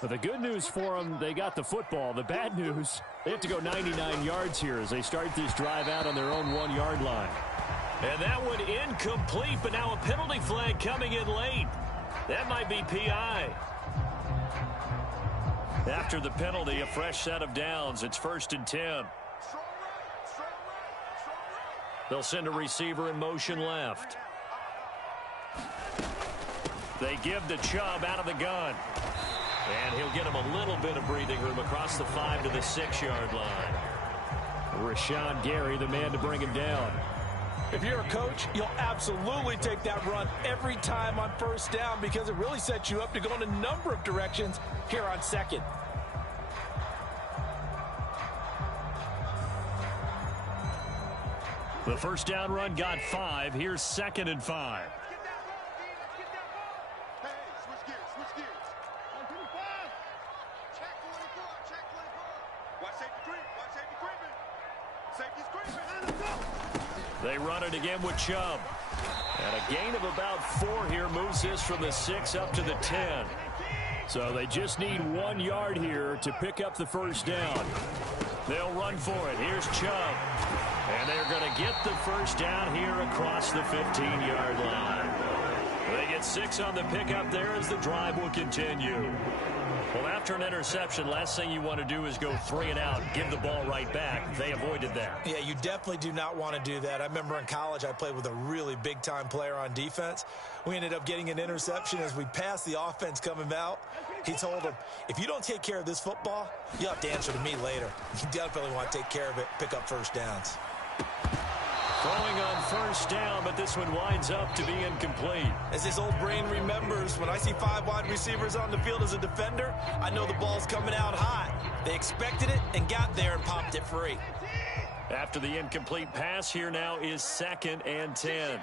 But the good news for them, they got the football. The bad news, they have to go 99 yards here as they start this drive out on their own 1-yard line. And that one incomplete, but now a penalty flag coming in late. That might be PI. After the penalty, a fresh set of downs. It's 1st and 10. They'll send a receiver in motion left. They give to Chubb out of the gun. And he'll get him a little bit of breathing room across the 5 to the 6-yard line. Rashawn Gary, the man to bring him down. If you're a coach, you'll absolutely take that run every time on 1st down because it really sets you up to go in a number of directions here on 2nd. The 1st down run got 5. Here's 2nd and 5. They run it again with Chubb. And a gain of about 4 here moves this from the 6 up to the 10. So they just need 1 yard here to pick up the 1st down. They'll run for it. Here's Chubb. And they're going to get the 1st down here across the 15-yard line. They get 6 on the pickup there as the drive will continue. Well, after an interception, last thing you want to do is go 3 and out, give the ball right back. They avoided that. Yeah, you definitely do not want to do that. I remember in college I played with a really big-time player on defense. We ended up getting an interception as we passed the offense coming out. He told him, if you don't take care of this football, you'll have to answer to me later. You definitely want to take care of it, pick up 1st downs. Throwing on 1st down, but this one winds up to be incomplete. As his old brain remembers, when I see 5 wide receivers on the field as a defender, I know the ball's coming out hot. They expected it and got there and popped it free. After the incomplete pass, here now is 2nd and 10.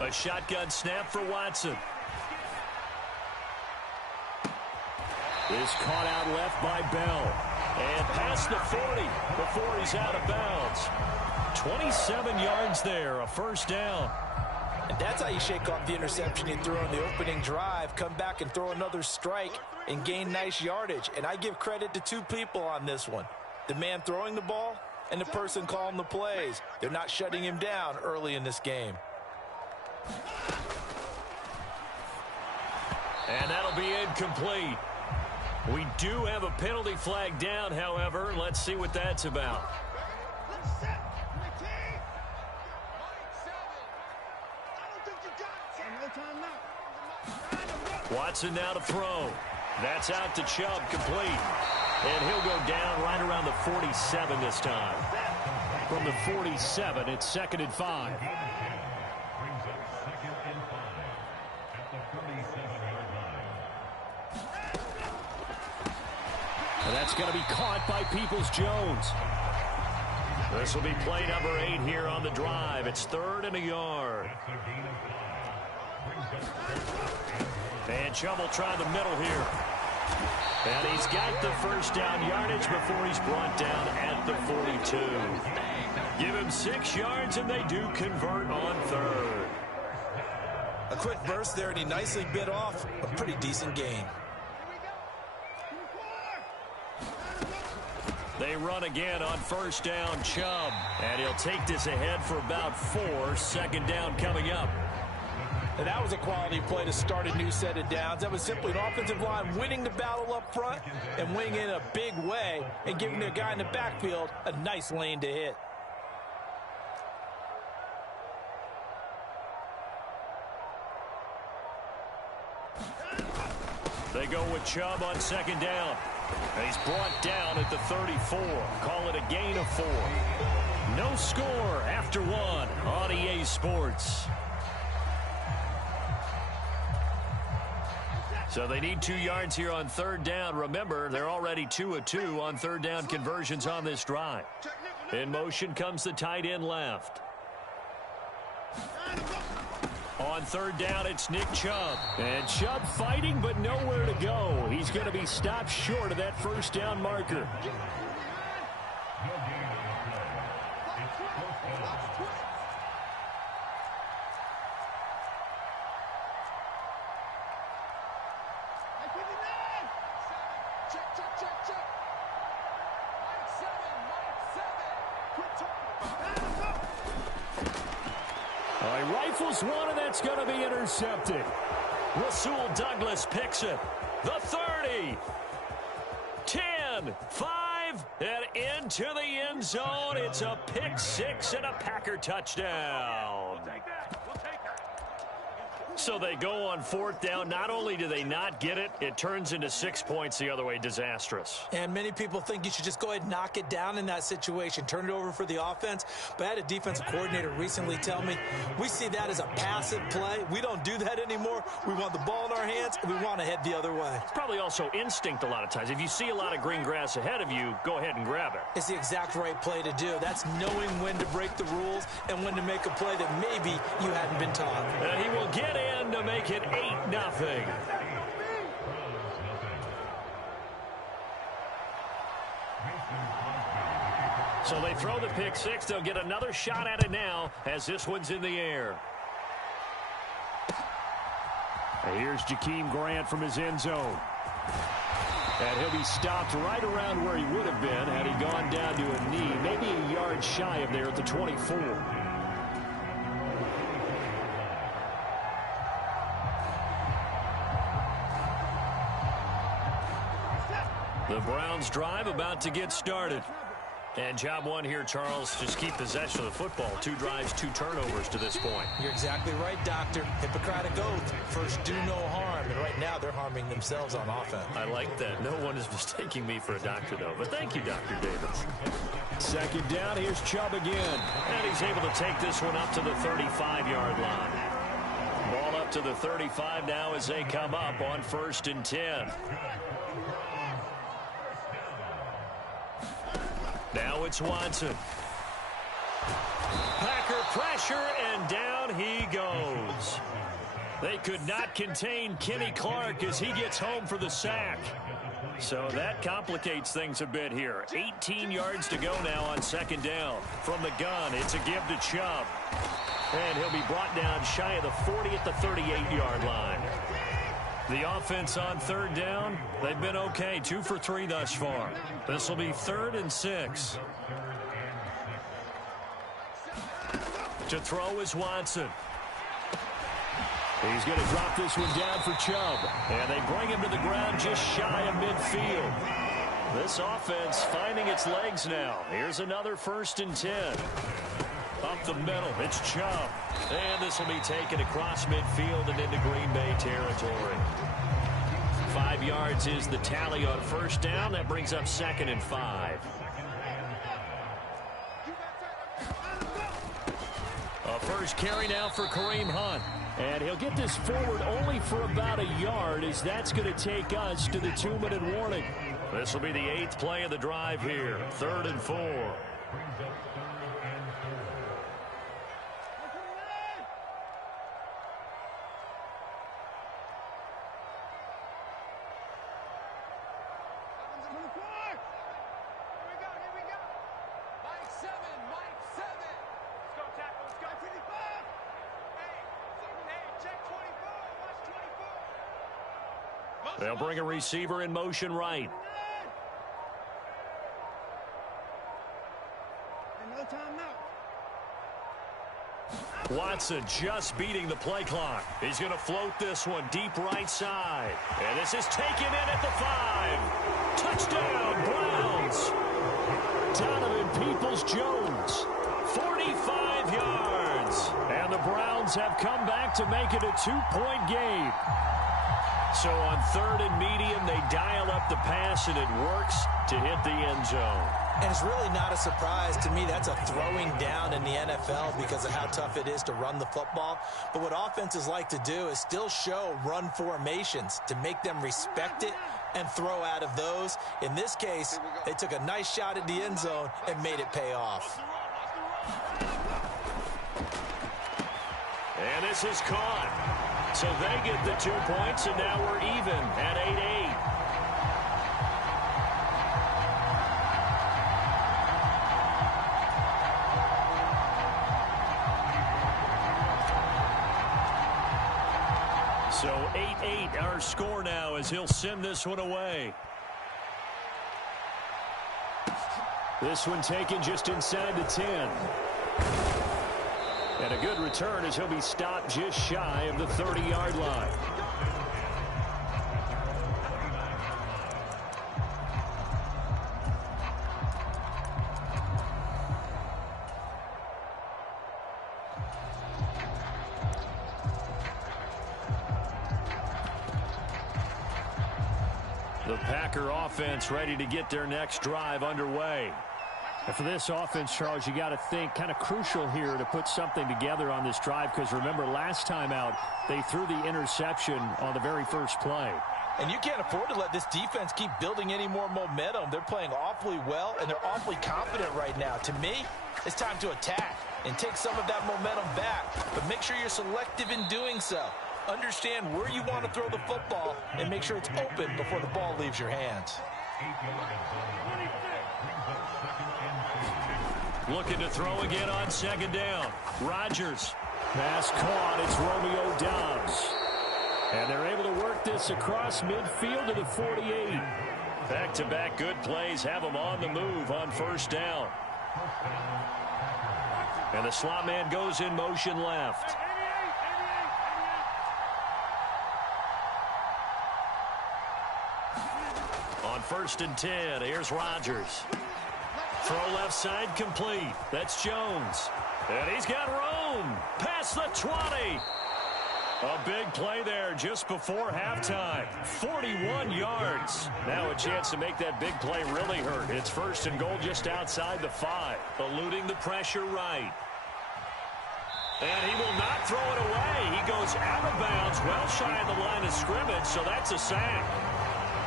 A shotgun snap for Watson. Is caught out left by Bell. And past the 40 before he's out of bounds. 27 yards there, a 1st down. And that's how you shake off the interception you threw on the opening drive, come back and throw another strike and gain nice yardage. And I give credit to 2 people on this one. The man throwing the ball and the person calling the plays. They're not shutting him down early in this game. And that'll be incomplete. We do have a penalty flag down, however. Let's see what that's about. Watson now to throw. That's out to Chubb, complete. And he'll go down right around the 47 this time. From the 47, it's 2nd and 5. And that's going to be caught by Peoples-Jones. This will be play number 8 here on the drive. It's 3rd and a yard. And Chubb will try the middle here. And he's got the 1st down yardage before he's brought down at the 42. Give him 6 yards, and they do convert on 3rd. A quick burst there, and he nicely bit off a pretty decent gain. They run again on 1st down, Chubb. And he'll take this ahead for about 4. 2nd down coming up. And that was a quality play to start a new set of downs. That was simply an offensive line winning the battle up front and winning in a big way and giving their guy in the backfield a nice lane to hit. They go with Chubb on 2nd down. And he's brought down at the 34. Call it a gain of 4. No score after 1 on EA Sports. So they need 2 yards here on 3rd down. Remember, they're already 2 of 2 on 3rd down conversions on this drive. In motion comes the tight end left. On 3rd down, it's Nick Chubb. And Chubb fighting, but nowhere to go. He's going to be stopped short of that 1st down marker. He rifles one, and that's going to be intercepted. Rasul Douglas picks it. The 30. 10, 5, and into the end zone. It's a pick six and a Packer touchdown. So they go on fourth down. Not only do they not get it, it turns into 6 points the other way. Disastrous. And many people think you should just go ahead and knock it down in that situation. Turn it over for the offense. But I had a defensive coordinator recently tell me, we see that as a passive play. We don't do that anymore. We want the ball in our hands, and we want to head the other way. It's probably also instinct a lot of times. If you see a lot of green grass ahead of you, go ahead and grab it. It's the exact right play to do. That's knowing when to break the rules and when to make a play that maybe you hadn't been taught. And he will get in to make it 8-0. So they throw the pick six. They'll get another shot at it now as this one's in the air. And here's Jakeem Grant from his end zone. And he'll be stopped right around where he would have been had he gone down to a knee, maybe a yard shy of there at the 24. The Browns drive about to get started. And job one here, Charles, just keep possession of the football. 2 drives, 2 turnovers to this point. You're exactly right, Doctor. Hippocratic oath. First, do no harm. And right now, they're harming themselves on offense. I like that. No one is mistaking me for a doctor, though. But thank you, Dr. Davis. Second down, here's Chubb again. And he's able to take this one up to the 35-yard line. Ball up to the 35 now as they come up on 1st and 10. Now it's Watson. Packer pressure, and down he goes. They could not contain Kenny Clark as he gets home for the sack. So that complicates things a bit here. 18 yards to go now on 2nd down. From the gun, it's a give to Chubb. And he'll be brought down shy of the 40 at the 38-yard line. The offense on 3rd down, they've been okay. 2 for 3 thus far. This will be 3rd and 6. To throw is Watson. He's going to drop this one down for Chubb. And they bring him to the ground just shy of midfield. This offense finding its legs now. Here's another 1st and 10. Up the middle, it's Chubb. And this will be taken across midfield and into Green Bay territory. 5 yards is the tally on 1st down. That brings up 2nd and 5. A first carry now for Kareem Hunt. And he'll get this forward only for about a yard, as that's going to take us to the 2-minute warning. This will be the 8th play of the drive here. 3rd and 4. They'll bring a receiver in motion right. Watson just beating the play clock. He's going to float this one deep right side. And this is taken in at the 5. Touchdown, Browns. Donovan Peoples-Jones, 45 yards. And the Browns have come back to make it a 2-point game. So on 3rd and medium, they dial up the pass, and it works to hit the end zone. And it's really not a surprise to me. That's a throwing down in the NFL because of how tough it is to run the football. But what offenses like to do is still show run formations to make them respect it and throw out of those. In this case, they took a nice shot at the end zone and made it pay off. And this is caught. So they get the 2 points, and now we're even at 8-8. Our score now as he'll send this one away. This one taken just inside the 10. And a good return as he'll be stopped just shy of the 30-yard line. The Packer offense ready to get their next drive underway. And for this offense, Charles, you got to think kind of crucial here to put something together on this drive, because remember last time out they threw the interception on the very first play. And you can't afford to let this defense keep building any more momentum. They're playing awfully well, and they're awfully confident right now. To me, it's time to attack and take some of that momentum back, but make sure you're selective in doing so. Understand where you want to throw the football and make sure it's open before the ball leaves your hands. Looking to throw again on second down. Rodgers. Pass caught. It's Romeo Doubs. And they're able to work this across midfield to the 48. Back-to-back good plays have them on the move on first down. And the slot man goes in motion left. On 1st and 10, here's Rodgers. Throw left side complete. That's Jones. And he's got room. Past the 20. A big play there just before halftime. 41 yards. Now a chance to make that big play really hurt. It's 1st and goal just outside the 5. Eluding the pressure right. And he will not throw it away. He goes out of bounds, well shy of the line of scrimmage, so that's a sack.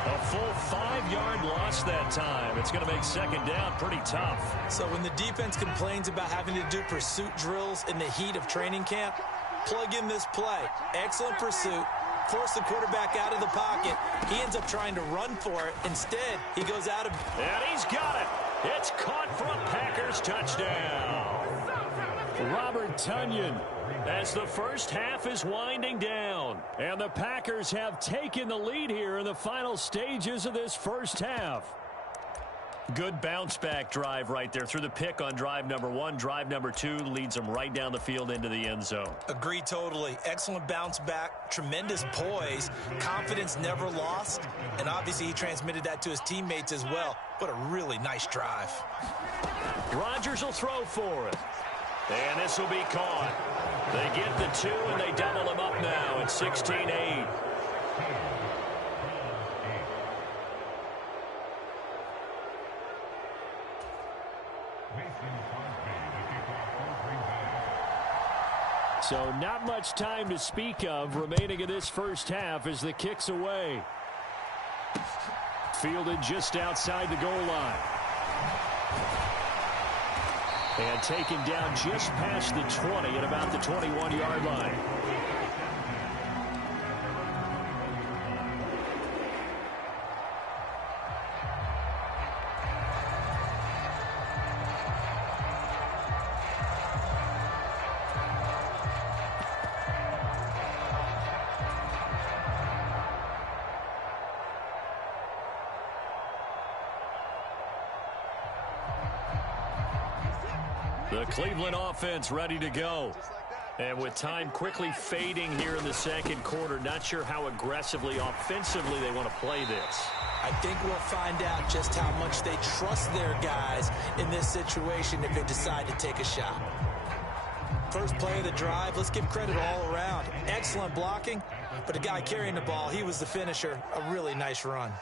A full 5-yard loss that time. It's going to make second down pretty tough. So when the defense complains about having to do pursuit drills in the heat of training camp, plug in this play. Excellent pursuit. Force the quarterback out of the pocket. He ends up trying to run for it. Instead, he goes out of... And he's got it. It's caught for a Packers touchdown. Robert Tonyan, as the first half is winding down. And the Packers have taken the lead here in the final stages of this first half. Good bounce-back drive right there through the pick on drive number 1. Drive number 2 leads them right down the field into the end zone. Agree totally. Excellent bounce back, tremendous poise, confidence never lost, and obviously he transmitted that to his teammates as well. What a really nice drive. Rodgers will throw for it. And this will be caught. They get the 2, and they double him up now at 16-8. So not much time to speak of remaining in this first half as the kick's away. Fielded just outside the goal line. And taken down just past the 20 at about the 21-yard line. The Cleveland offense ready to go. And with time quickly fading here in the second quarter, not sure how aggressively, offensively they want to play this. I think we'll find out just how much they trust their guys in this situation if they decide to take a shot. First play of the drive, let's give credit all around. Excellent blocking, but the guy carrying the ball, he was the finisher. A really nice run.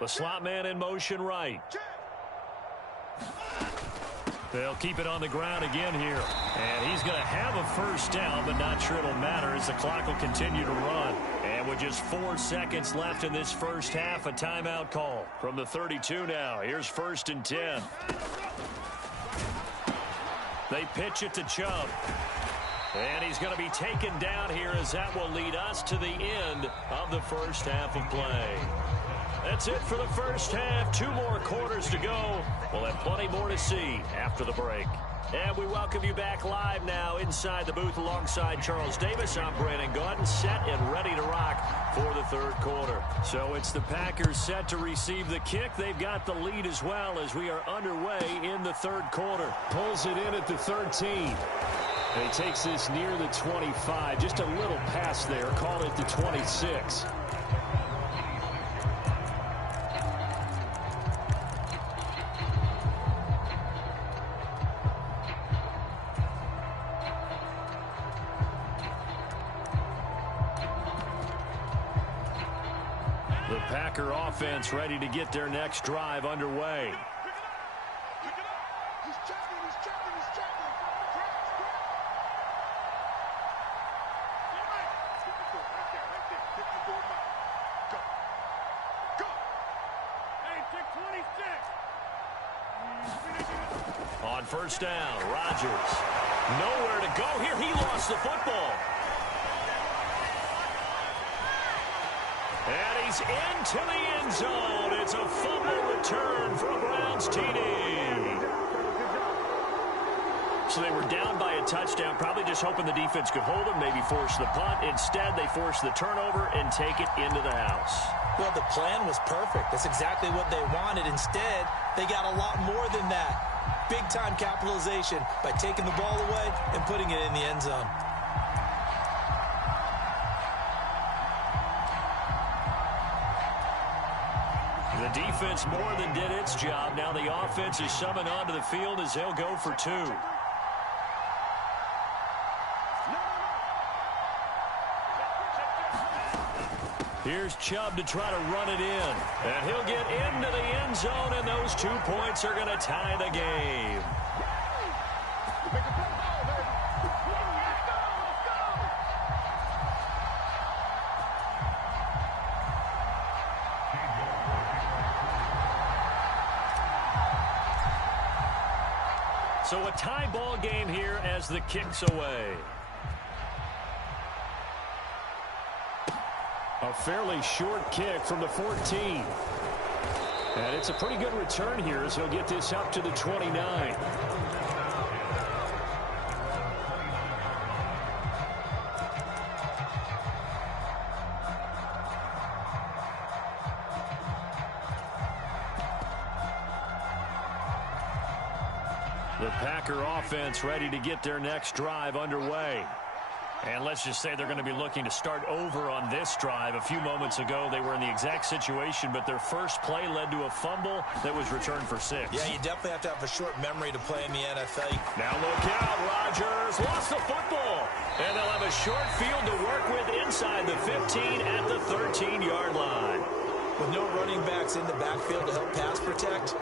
The slot man in motion right. They'll keep it on the ground again here. And he's going to have a first down, but not sure it'll matter as the clock will continue to run. And with just 4 seconds left in this first half, a timeout call from the 32 now. Here's 1st and 10. They pitch it to Chubb. And he's going to be taken down here as that will lead us to the end of the first half of play. That's it for the first half. 2 more quarters to go. We'll have plenty more to see after the break. And we welcome you back live now inside the booth alongside Charles Davis. I'm Brandon Gaudin, set and ready to rock for the third quarter. So it's the Packers set to receive the kick. They've got the lead as well as we are underway in the third quarter. Pulls it in at the 13. And he takes this near the 25. Just a little pass there. Call it the 26. The Packer offense ready to get their next drive underway. On first down, Rodgers. Nowhere to go here. He lost the football. And he's into the end zone. It's a fumble return for a Browns TD. So they were down by a touchdown, probably just hoping the defense could hold them, maybe force the punt. Instead, they forced the turnover and take it into the house. Well, the plan was perfect. That's exactly what they wanted. Instead, they got a lot more than that. Big-time capitalization by taking the ball away and putting it in the end zone. The defense more than did its job. Now the offense is summoned onto the field as they'll go for 2. Here's Chubb to try to run it in. And he'll get into the end zone, and those 2 points are going to tie the game. So a tie ball game here as the kick's away. A fairly short kick from the 14. And it's a pretty good return here as he'll get this up to the 29. The Packer offense ready to get their next drive underway. And let's just say they're going to be looking to start over on this drive. A few moments ago, they were in the exact situation, but their first play led to a fumble that was returned for 6. Yeah, you definitely have to have a short memory to play in the NFL. Now look out, Rodgers lost the football. And they'll have a short field to work with inside the 15 at the 13-yard line. With no running backs in the backfield to help pass protect,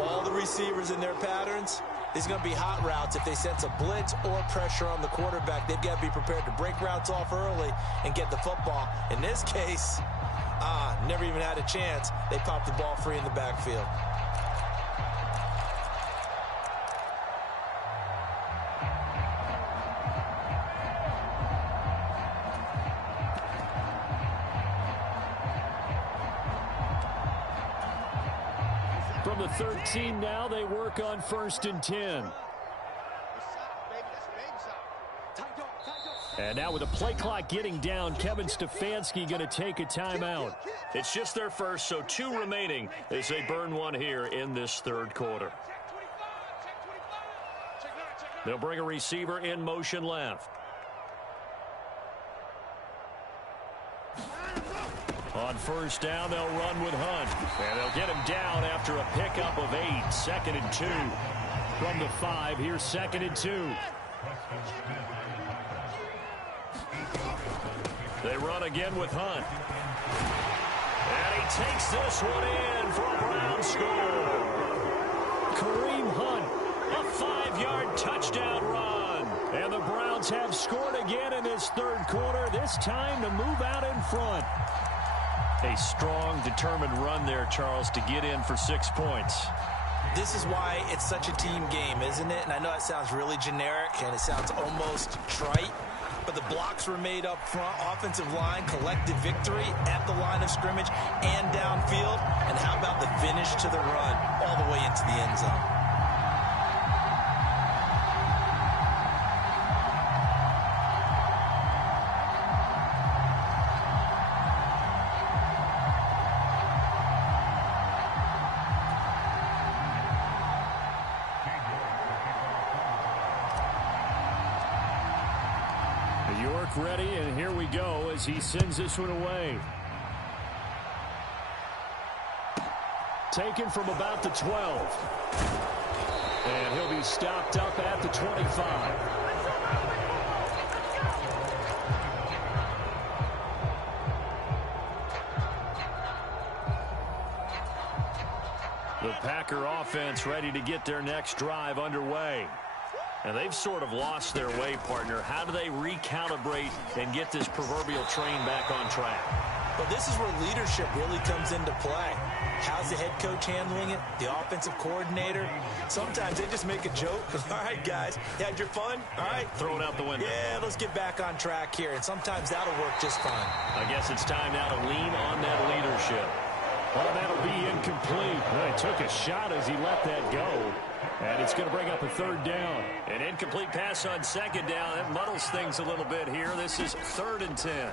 all the receivers in their patterns, these are going to be hot routes. If they sense a blitz or pressure on the quarterback, they've got to be prepared to break routes off early and get the football. In this case, never even had a chance. They popped the ball free in the backfield. From the 13 now, they work on 1st and 10. And now with the play clock getting down, Kevin Stefanski going to take a timeout. It's just their first, so 2 remaining as they burn one here in this third quarter. They'll bring a receiver in motion left. On first down, they'll run with Hunt. And they'll get him down after a pickup of 8. 2nd and 2. From the 5, here's 2nd and 2. They run again with Hunt. And he takes this one in for a Browns score. Kareem Hunt, a 5-yard touchdown run. And the Browns have scored again in this third quarter, this time to move out in front. A strong, determined run there, Charles, to get in for 6 points. This is why it's such a team game, isn't it? And I know it sounds really generic and it sounds almost trite, but the blocks were made up front. Offensive line, collective victory at the line of scrimmage and downfield. And how about the finish to the run all the way into the end zone? Ready, and here we go as he sends this one away. Taken from about the 12. And he'll be stopped up at the 25. The Packer offense ready to get their next drive underway. And they've sort of lost their way, partner. How do they recalibrate and get this proverbial train back on track? Well, this is where leadership really comes into play. How's the head coach handling it? The offensive coordinator? Sometimes they just make a joke. All right, guys, you had your fun? All right. Throw it out the window. Yeah, let's get back on track here. And sometimes that'll work just fine. I guess it's time now to lean on that leadership. Well, that'll be incomplete. Well, he took a shot as he let that go. And it's going to bring up a third down. An incomplete pass on second down. That muddles things a little bit here. This is 3rd and 10.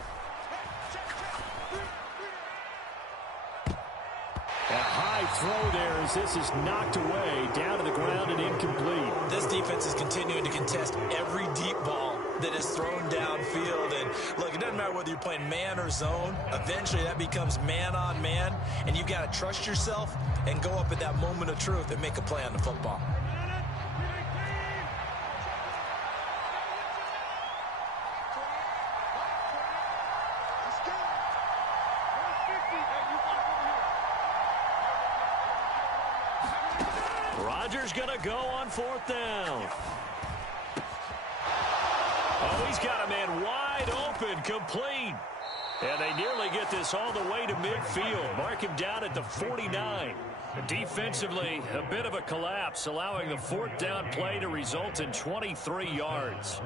A high throw there as this is knocked away, down to the ground and incomplete. This defense is continuing to contest every deep ball that is thrown downfield. And look, it doesn't matter whether you're playing man or zone. Eventually that becomes man on man, and you've got to trust yourself and go up at that moment of truth and make a play on the football. Rodgers going to go on 4th down. Oh, he's got a man wide open, complete. And they nearly get this all the way to midfield. Mark him down at the 49. Defensively, a bit of a collapse, allowing the 4th down play to result in 23 yards.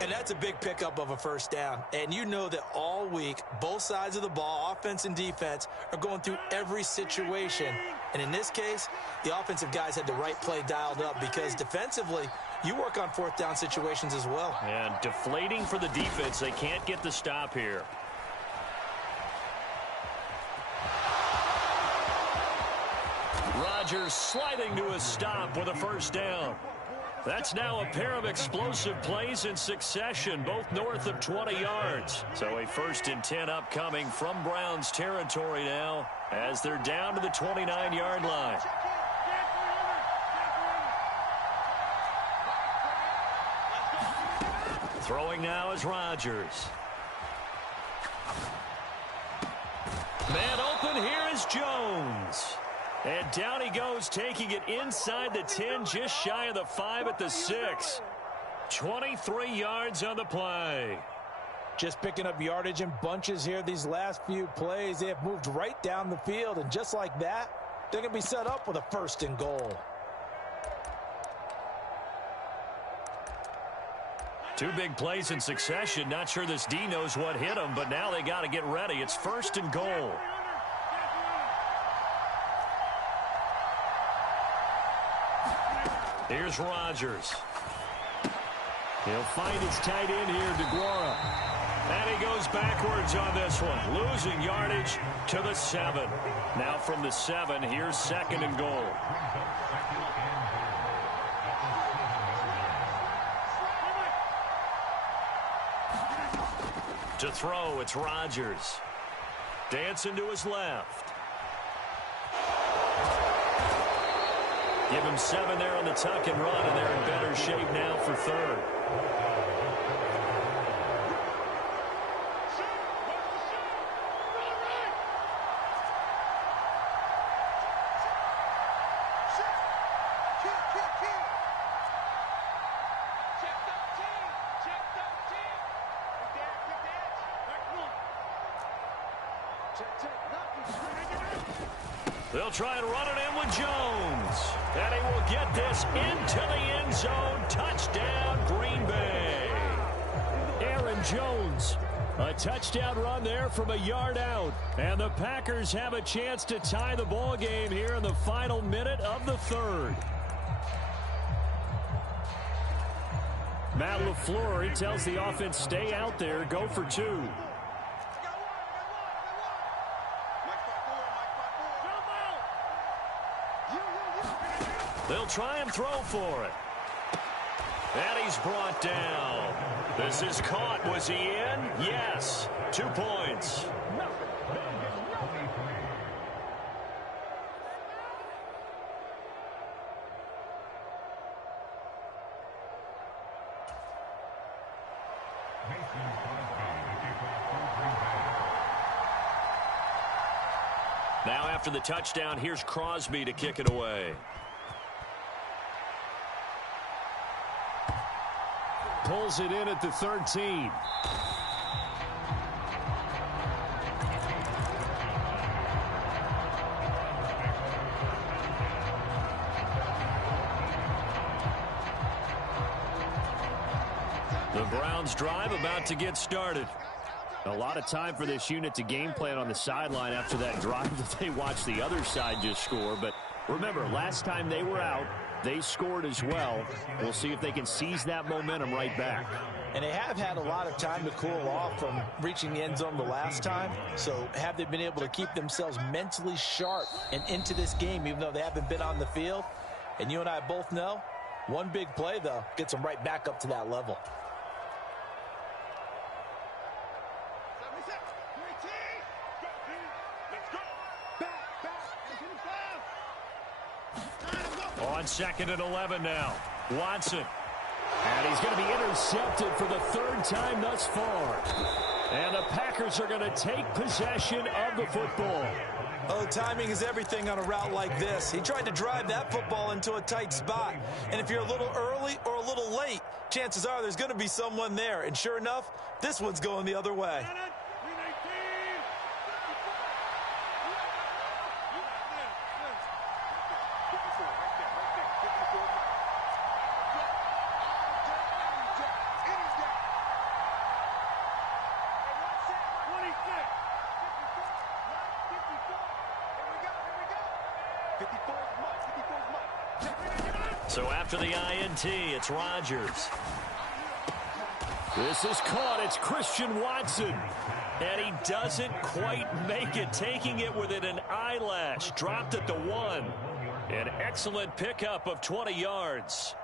And that's a big pickup of a first down. And you know that all week, both sides of the ball, offense and defense, are going through every situation. And in this case, the offensive guys had the right play dialed up because defensively, you work on 4th down situations as well. And deflating for the defense. They can't get the stop here. Rodgers sliding to a stop with a first down. That's now a pair of explosive plays in succession, both north of 20 yards. So a 1st and 10 upcoming from Browns territory now as they're down to the 29-yard line. Throwing now is Rodgers. Man open, here is Jones. And down he goes, taking it inside the 10, just shy of the 5 at the 6. 23 yards on the play. Just picking up yardage in bunches here these last few plays. They have moved right down the field, and just like that, they're going to be set up with a 1st and goal. 2 big plays in succession. Not sure this D knows what hit him, but now they got to get ready. It's 1st and goal. Here's Rodgers. He'll find his tight end here, DeGuara. And he goes backwards on this one, losing yardage to the 7. Now from the 7, here's 2nd and goal. To throw, it's Rodgers. Dancing to his left. Give him 7 there on the tuck and run, and they're in better shape now for 3rd. They'll try and run it in with Jones. And he will get this into the end zone. Touchdown, Green Bay. Aaron Jones. A touchdown run there from a yard out. And the Packers have a chance to tie the ball game here in the final minute of the third. Matt LaFleur, he tells the offense, stay out there, go for two. They'll try and throw for it. And he's brought down. This is caught. Was he in? Yes. 2 points. Now after the touchdown, here's Crosby to kick it away. Pulls it in at the 13. The Browns drive about to get started. A lot of time for this unit to game plan on the sideline after that drive that they watched the other side just score. But remember, last time they were out, they scored as well. We'll see if they can seize that momentum right back. And they have had a lot of time to cool off from reaching the end zone the last time. So have they been able to keep themselves mentally sharp and into this game, even though they haven't been on the field? And you and I both know, one big play, though, gets them right back up to that level. On 2nd and 11 now. Watson. And he's going to be intercepted for the third time thus far. And the Packers are going to take possession of the football. Oh, timing is everything on a route like this. He tried to drive that football into a tight spot. And if you're a little early or a little late, chances are there's going to be someone there. And sure enough, this one's going the other way. So after the INT, it's Rodgers. This is caught. It's Christian Watson. And he doesn't quite make it, taking it within an eyelash. Dropped at the 1. An excellent pickup of 20 yards.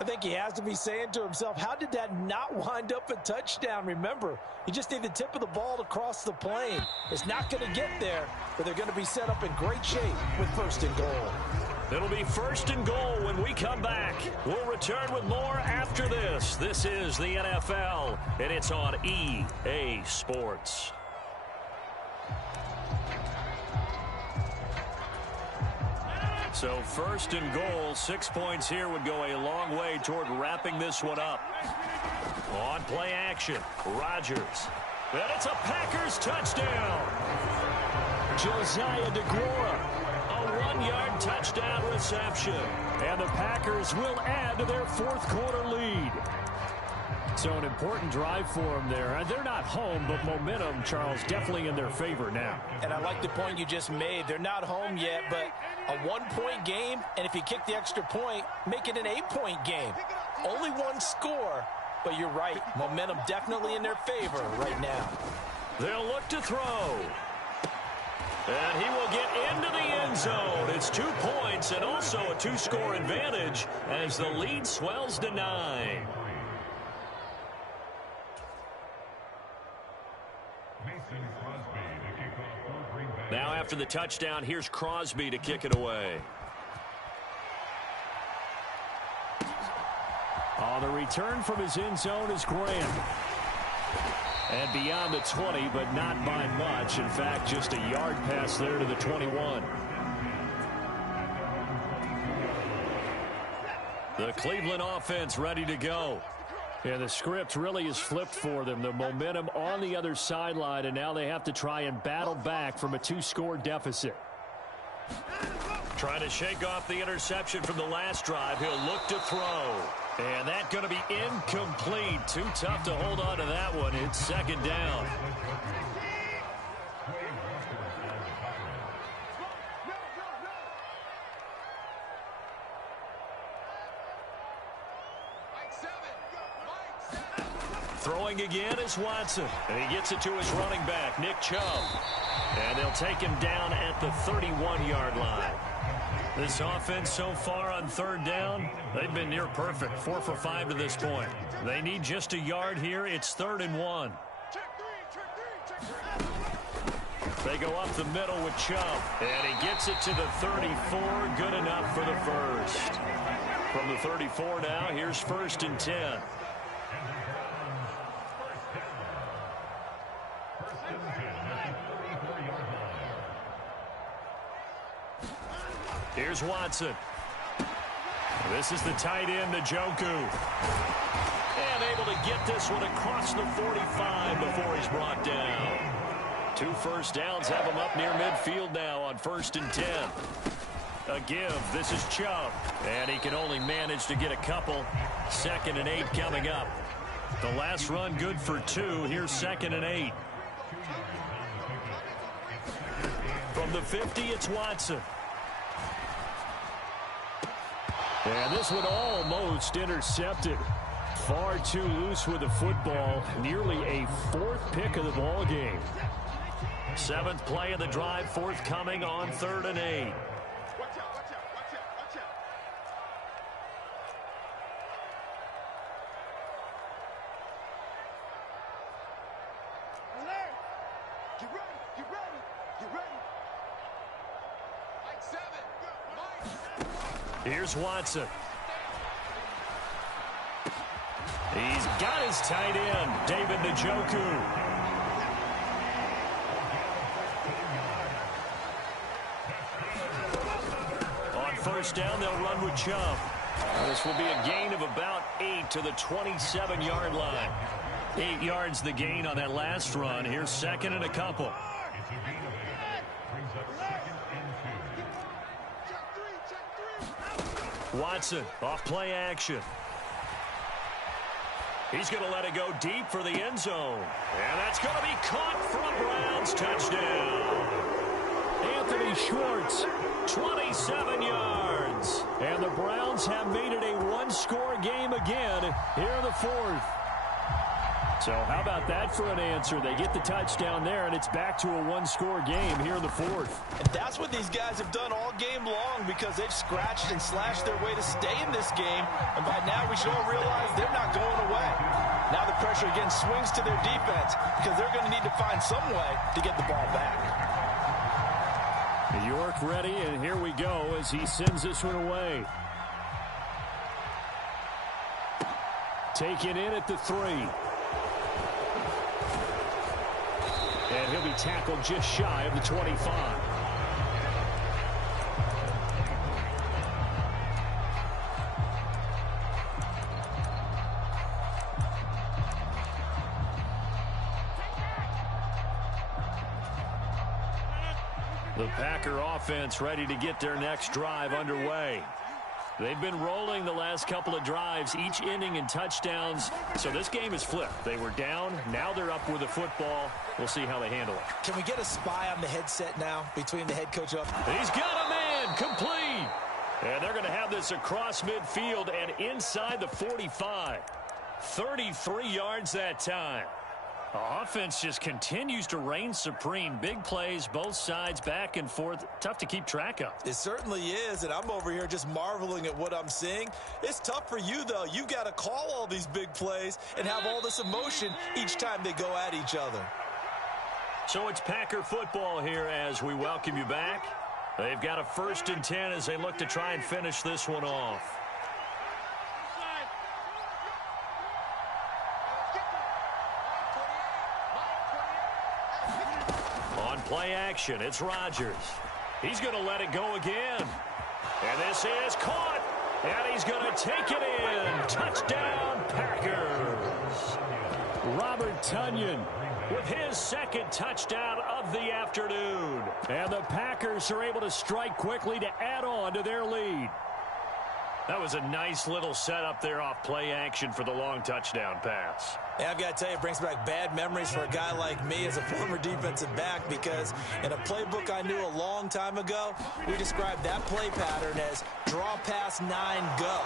I think he has to be saying to himself, how did that not wind up a touchdown? Remember, you just need the tip of the ball to cross the plane. It's not going to get there, but they're going to be set up in great shape with 1st and goal. It'll be 1st and goal when we come back. We'll return with more after this. This is the NFL, and it's on EA Sports. So 1st and goal, 6 points here would go a long way toward wrapping this one up. On play action, Rodgers. And it's a Packers touchdown. Josiah DeGuara. A 1-yard touchdown reception. And the Packers will add to their 4th quarter lead. So an important drive for them there. They're not home, but momentum, Charles, definitely in their favor now. And I like the point you just made. They're not home yet, but a 1-point game, and if you kick the extra point, make it an 8-point game. Only 1 score, but you're right. Momentum definitely in their favor right now. They'll look to throw. And he will get into the end zone. It's 2 points and also a 2-score advantage as the lead swells to 9. Now after the touchdown, here's Crosby to kick it away. On the return from his end zone is Graham. And beyond the 20, but not by much. In fact, just a yard pass there to the 21. The Cleveland offense ready to go. And the script really is flipped for them. The momentum on the other sideline, and now they have to try and battle back from a 2-score deficit. Trying to shake off the interception from the last drive. He'll look to throw. And that's going to be incomplete. Too tough to hold on to that one. It's second down. Throwing again is Watson. And he gets it to his running back, Nick Chubb. And they'll take him down at the 31-yard line. This offense so far on third down, they've been near perfect. 4 for 5 to this point. They need just a yard here. It's 3rd and 1. They go up the middle with Chubb. And he gets it to the 34. Good enough for the first. From the 34 now, here's 1st and 10. Here's Watson. This is the tight end, Njoku. And able to get this one across the 45 before he's brought down. 2 first downs have him up near midfield now on 1st and 10. A give. This is Chubb. And he can only manage to get a couple. 2nd and 8 coming up. The last run good for 2. Here's 2nd and 8. From the 50, it's Watson. And this one almost intercepted. Far too loose with the football. Nearly a 4th pick of the ball game. 7th play of the drive, forthcoming on 3rd and 8. Here's Watson. He's got his tight end, David Njoku. On 1st down, they'll run with Chubb. This will be a gain of about 8 to the 27-yard line. 8 yards the gain on that last run. Here's 2nd and a couple. Watson off play action. He's going to let it go deep for the end zone. And that's going to be caught for a Browns touchdown. Anthony Schwartz, 27 yards. And the Browns have made it a 1-score game again here in the 4th. So how about that for an answer? They get the touchdown there, and it's back to a 1-score game here in the 4th. And that's what these guys have done all game long, because they've scratched and slashed their way to stay in this game. And by now we should all realize they're not going away. Now the pressure again swings to their defense, because they're going to need to find some way to get the ball back. York ready, and here we go as he sends this one away. Taken in at the 3. And he'll be tackled just shy of the 25. The Packer offense ready to get their next drive underway. They've been rolling the last couple of drives, each inning in touchdowns. So this game is flipped. They were down. Now they're up with the football. We'll see how they handle it. Can we get a spy on the headset now between the head coach up? He's got a man complete. And they're going to have this across midfield and inside the 45. 33 yards that time. The offense just continues to reign supreme. Big plays, both sides, back and forth. Tough to keep track of. It certainly is, and I'm over here just marveling at what I'm seeing. It's tough for you, though. You've got to call all these big plays and have all this emotion each time they go at each other. So it's Packer football here as we welcome you back. They've got a 1st and 10 as they look to try and finish this one off. Play action. It's Rodgers. He's going to let it go again. And this is caught. And he's going to take it in. Touchdown, Packers. Robert Tonyan with his 2nd touchdown of the afternoon. And the Packers are able to strike quickly to add on to their lead. That was a nice little setup there off play action for the long touchdown pass. Yeah, I've got to tell you, it brings back bad memories for a guy like me as a former defensive back, because in a playbook I knew a long time ago, we described that play pattern as draw pass 9 go,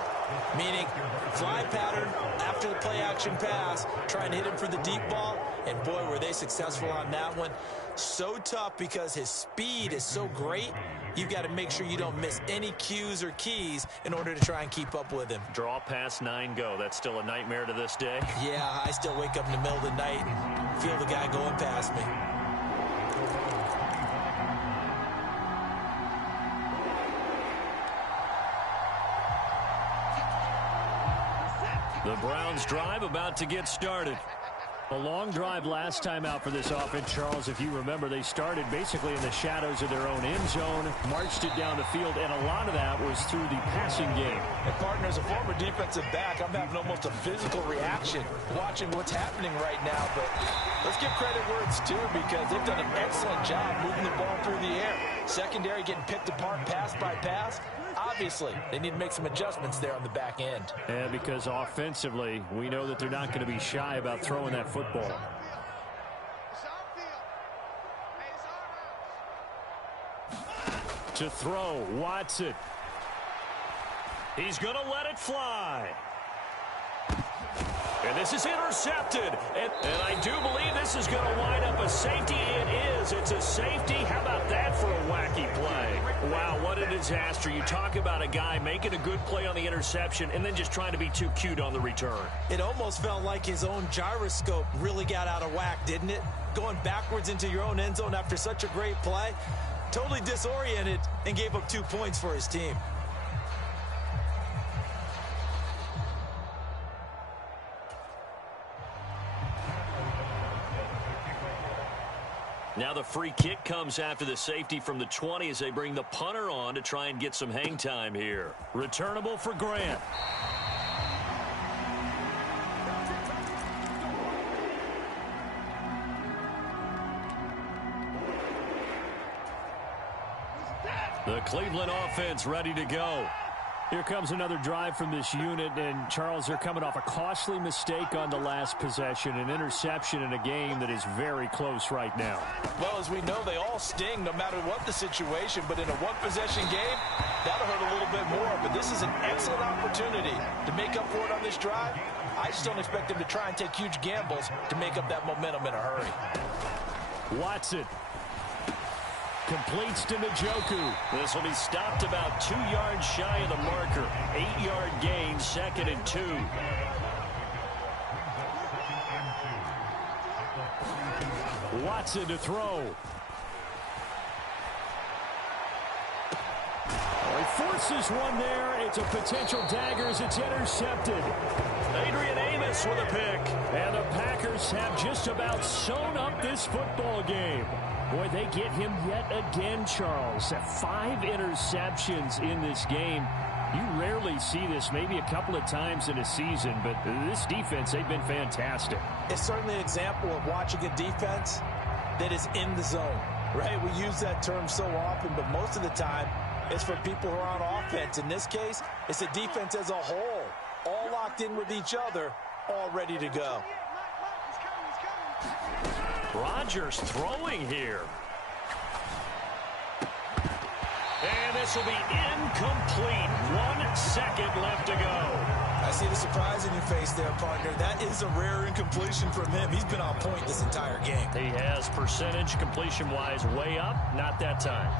meaning fly pattern after the play action pass, trying to hit him for the deep ball, and boy, were they successful on that one. So tough because his speed is so great, you've got to make sure you don't miss any cues or keys in order to try and keep up with him. Draw pass 9 go. That's still a nightmare to this day. Yeah, I still wake up in the middle of the night and feel the guy going past me. The Browns drive about to get started. A long drive last time out for this offense, Charles. If you remember, they started basically in the shadows of their own end zone, marched it down the field, and a lot of that was through the passing game. And partner, as a former defensive back, I'm having almost a physical reaction watching what's happening right now. But let's give credit where it's due, because they've done an excellent job moving the ball through the air. Secondary getting picked apart pass by pass. Obviously, they need to make some adjustments there on the back end. And because offensively, we know that they're not going to be shy about throwing that football. To throw, Watson. He's going to let it fly. And this is intercepted. And I do believe this is going to wind up a safety. It is. It's a safety. How about that for a wacky play? Wow, what a disaster. You talk about a guy making a good play on the interception and then just trying to be too cute on the return. It almost felt like his own gyroscope really got out of whack, didn't it? Going backwards into your own end zone after such a great play. Totally disoriented and gave up 2 points for his team. Now the free kick comes after the safety from the 20 as they bring the punter on to try and get some hang time here. Returnable for Grant. The Cleveland offense ready to go. Here comes another drive from this unit, and Charles, they're coming off a costly mistake on the last possession, an interception in a game that is very close right now. Well, as we know, they all sting no matter what the situation, but in a one-possession game, that'll hurt a little bit more. But this is an excellent opportunity to make up for it on this drive. I just don't expect them to try and take huge gambles to make up that momentum in a hurry. Watson. Completes to Njoku. This will be stopped about 2 yards shy of the marker. 8-yard gain, 2nd and 2. Watson to throw. He forces one there. It's a potential dagger as it's intercepted. Adrian Amos with a pick. And the Packers have just about sewn up this football game. Boy, they get him yet again, Charles. 5 interceptions in this game. You rarely see this, maybe a couple of times in a season, but this defense, they've been fantastic. It's certainly an example of watching a defense that is in the zone, right? We use that term so often, but most of the time, it's for people who are on offense. In this case, it's a defense as a whole, all locked in with each other, all ready to go. Rodgers throwing here. And this will be incomplete. 1 second left to go. I see the surprise in your face there, partner. That is a rare incompletion from him. He's been on point this entire game. He has percentage completion-wise way up. Not that time.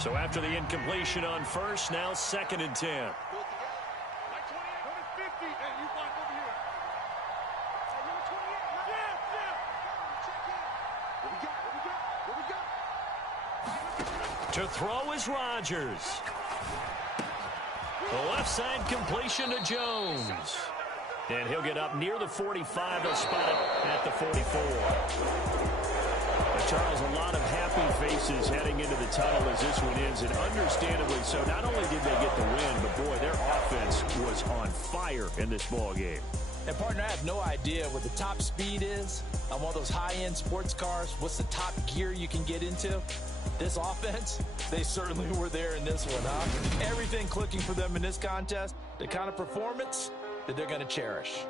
So after the incompletion on first, now 2nd and 10. To throw is Rodgers. The left side completion to Jones. And he'll get up near the 45. They'll spot it at the 44. Charles, a lot of happy faces heading into the tunnel as this one ends, and understandably so. Not only did they get the win, but boy, their offense was on fire in this ball game. And partner, I have no idea what the top speed is on one of those high-end sports cars. What's the top gear you can get into? This offense, they certainly were there in this one, huh? Everything clicking for them in this contest, the kind of performance that they're going to cherish.